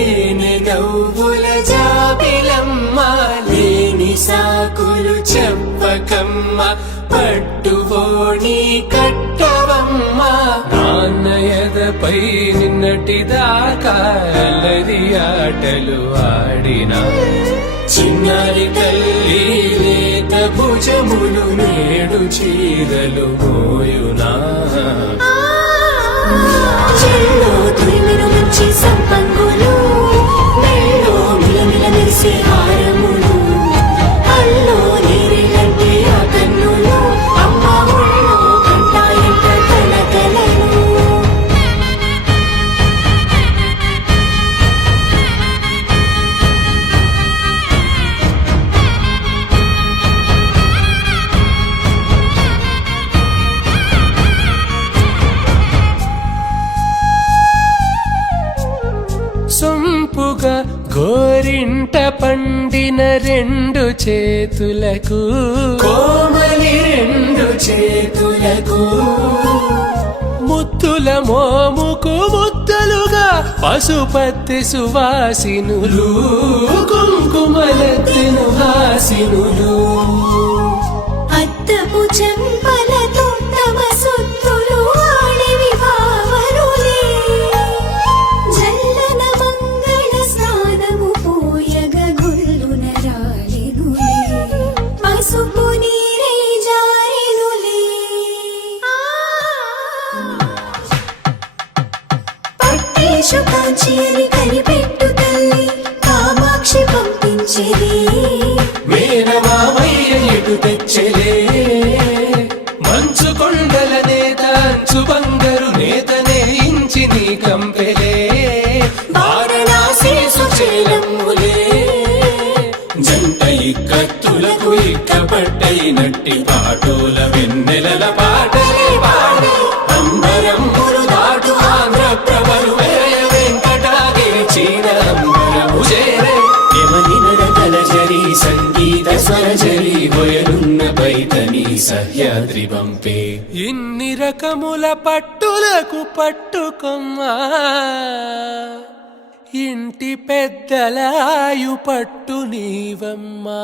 తేనె నవ్వుల జాబిలమ్మ లేని సాకులు చెప్పకమ్మ పట్టుబోణి కట్టవమ్మ నాన్నయదపై నిన్నటిదాకా అల్లరి ఆటలు ఆడినా చిన్నారి తల్లి లేత భుజములు నేడు చీరలు మోయునా చెల్లో తురిమిన మంచి సంపంగులు మెల్లో మిలమిల మెరిసే హారములు అల్లో నీరిలంటే ఆ కన్నులు అమ్మ ఒళ్ళో కంటాయంట కలకలను సొంపుగా గోరింట పండిన రెండు చేతులకు కోమలి రెండు చేతులకు ముత్తుల మోముకు ముద్దలుగా పశుపతి సువాసినులు కుంకుమలెత్తిను హాసినులు అద్దపు చెంపలతో తమ సుత్తులు ఆడివి భావరులే జల్లన మంగళ స్నానము పోయగ గుల్లున రాలినులే పసుపు నీరే జారినులే పట్టేశు కాంచి అని కనిపెట్టు తల్లి కామాక్షి పంపించేది మేనమామయ్య ఎటు తెచ్చలే మంచు కొండల నేత అంచు బంగారు నేతనే ఇంచి నీ కంపెలే వారణాసి సుచేలమ్ములే జంట ఇక్కత్తులకు ఇక్కపట్టైనట్టి పాటోల వెన్నెలల పాటలే పాడే అంబరమ్ములు దాటు ఆంధ్ర ప్రభలు వేయ వెంకటాగిరి చీర అంబరము చేరే యమని నడకల జరి సంగీత స్వరజరి బొయలున్న పైతని సహ్యాద్రి పంపే ఇన్ని రకముల పట్టులకు పట్టుకొమ్మా ఇంటి పెద్దలాయు పట్టు నీవమ్మా